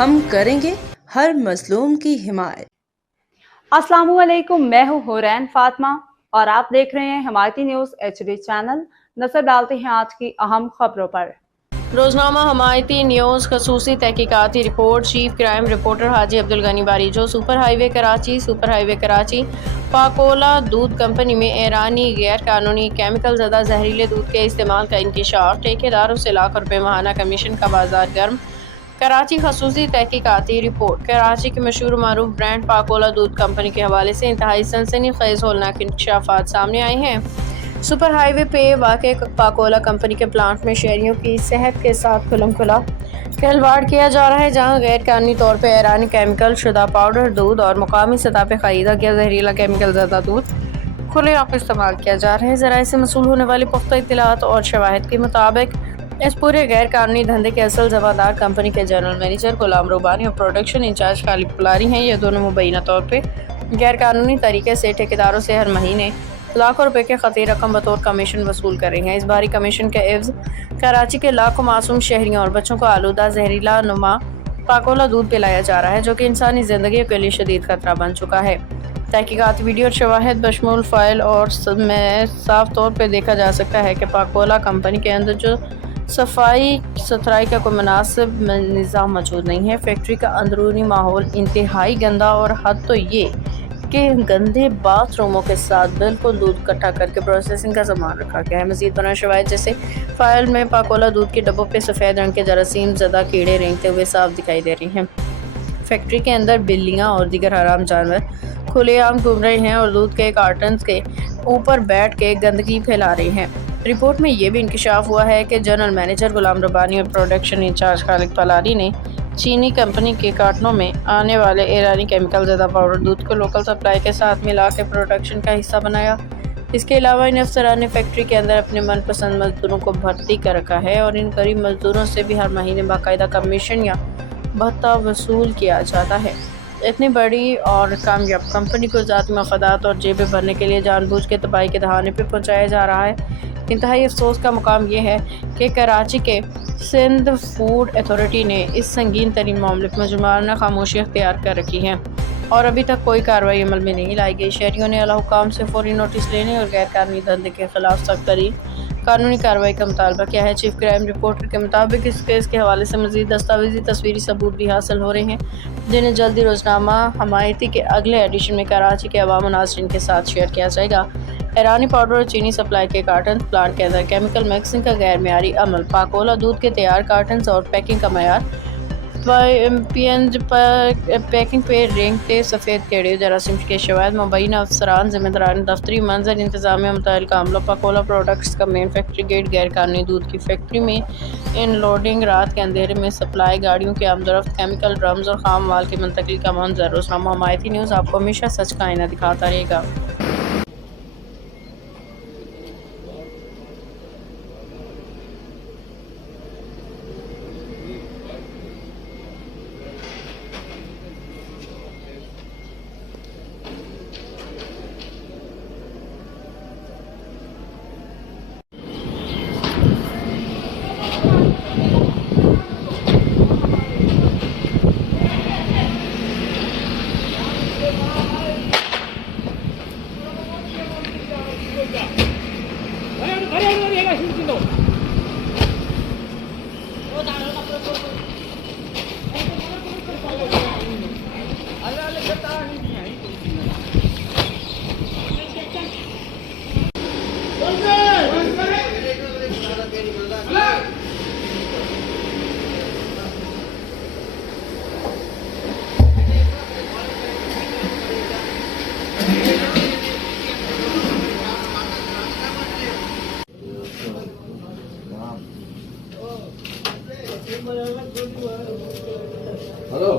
ہم کریں گے ہر مظلوم کی حمایت۔ السلام علیکم، میں ہوں حورین فاطمہ اور آپ دیکھ رہے ہیں حمایتی نیوز HD چینل۔ نظر ڈالتے ہیں آج کی اہم خبروں پر۔ روزنامہ حمایتی نیوز خصوصی تحقیقاتی رپورٹ۔ چیف کرائم رپورٹر حاجی عبدالغنی باریجو۔ سپر ہائی وے کراچی پاکولا دودھ کمپنی میں ایرانی غیر قانونی کیمیکل زدہ زہریلے دودھ کے استعمال کا انکشاف۔ ٹھیکیداروں سے لاکھوں روپے ماہانہ کمیشن کا بازار گرم۔ کراچی خصوصی تحقیقاتی رپورٹ۔ کراچی کے مشہور و معروف برانڈ پاکولا دودھ کمپنی کے حوالے سے انتہائی سنسنی خیز ہولناک انکشافات سامنے آئے ہیں۔ سپر ہائی وے پہ واقع پاکولا کمپنی کے پلانٹ میں شہریوں کی صحت کے ساتھ کھلم کھلا کھلواڑ کیا جا رہا ہے، جہاں غیر قانونی طور پہ ایرانی کیمیکل شدہ پاؤڈر دودھ اور مقامی سطح پہ خریدا گیا زہریلا کیمیکل زدہ دودھ کھلے عام استعمال کیا جا رہا ہے۔ ذرائع سے موصول ہونے والی پختہ اطلاعات اور شواہد کے مطابق اس پورے غیر قانونی دھندے کے اصل ذمہ کمپنی کے جنرل مینیجر غلام روبانی اور پروڈکشن انچارج خالد پلاری ہیں۔ یہ دونوں مبینہ طور پہ غیر قانونی طریقے سے ٹھیکیداروں سے ہر مہینے لاکھوں روپے کے خطی رقم بطور کمیشن وصول کر رہے ہیں۔ اس بھاری کمیشن کے عوض کراچی کے لاکھوں معصوم شہریوں اور بچوں کو آلودہ زہریلا نما پاکولا دودھ پلایا جا رہا ہے، جو کہ انسانی زندگی کے لیے شدید خطرہ بن چکا ہے۔ تحقیقاتی ویڈیو اور شواہد بشمول فائل اور میں صاف طور پہ دیکھا جا سکتا ہے کہ پاکولا کمپنی کے اندر جو صفائی ستھرائی کا کوئی مناسب نظام موجود نہیں ہے۔ فیکٹری کا اندرونی ماحول انتہائی گندا اور حد تو یہ کہ گندے باتھ روموں کے ساتھ بالکل دودھ اکٹھا کر کے پروسیسنگ کا سامان رکھا گیا ہے۔ مزید برآں شواہد جیسے فائل میں پاکولا دودھ کے ڈبوں پہ سفید رنگ کے جراثیم زدہ کیڑے رینگتے ہوئے صاف دکھائی دے رہے ہیں۔ فیکٹری کے اندر بلیاں اور دیگر حرام جانور کھلے عام گھوم رہے ہیں اور دودھ کے کارٹنز کے اوپر بیٹھ کے گندگی پھیلا رہے ہیں۔ رپورٹ میں یہ بھی انکشاف ہوا ہے کہ جنرل مینیجر غلام ربانی اور پروڈکشن انچارج خالد پلاری نے چینی کمپنی کے کارٹنوں میں آنے والے ایرانی کیمیکل زدہ پاؤڈر دودھ کو لوکل سپلائی کے ساتھ ملا کے پروڈکشن کا حصہ بنایا۔ اس کے علاوہ ان افسران نے فیکٹری کے اندر اپنے من پسند مزدوروں کو بھرتی کر رکھا ہے اور ان غریب مزدوروں سے بھی ہر مہینے باقاعدہ کمیشن یا بھتہ وصول کیا جاتا ہے۔ اتنی بڑی اور کامیاب کمپنی کو ذاتی مفادات اور جیبیں بھرنے کے لیے جان بوجھ کے تباہی کے دہانے پہ پہنچایا جا رہا ہے۔ انتہائی افسوس کا مقام یہ ہے کہ کراچی کے سندھ فوڈ اتھارٹی نے اس سنگین ترین معاملے پر مجرمانہ خاموشی اختیار کر رکھی ہے اور ابھی تک کوئی کارروائی عمل میں نہیں لائی گئی۔ شہریوں نے اعلیٰ حکام سے فوری نوٹس لینے اور غیر قانونی دھندے کے خلاف سخت ترین قانونی کارروائی کا مطالبہ کیا ہے۔ چیف کرائم رپورٹر کے مطابق اس کیس کے حوالے سے مزید دستاویزی تصویری ثبوت بھی حاصل ہو رہے ہیں، جنہیں جلد ہی روزنامہ حمایتی کے اگلے ایڈیشن میں کراچی کے عوام و ناظرین کے ساتھ شیئر کیا جائے گا۔ ایرانی پاؤڈر اور چینی سپلائی کے کارٹنز، پلانٹ کے اندر کیمیکل مکسنگ کا غیر معیاری عمل، پاکولا دودھ کے تیار کارٹنز اور پیکنگ کا معیار، پیکنگ پہ رینگتے سفید کیڑے جراثیم کے شواہد، مبینہ افسران، ذمہ داران دفتری منظر، انتظامیہ، متعلقہ عملہ، پاکولا پروڈکٹس کا مین فیکٹری گیٹ، غیر قانونی دودھ کی فیکٹری میں ان لوڈنگ، رات کے اندھیرے میں سپلائی، گاڑیوں کی آمد و رفت، کیمیکل ڈرمز اور خام مال کی منتقلی کا منظر۔ روزنامہ حمایتی نیوز آپ کو ہمیشہ سچ کا آئینہ دکھاتا رہے گا۔ ہلو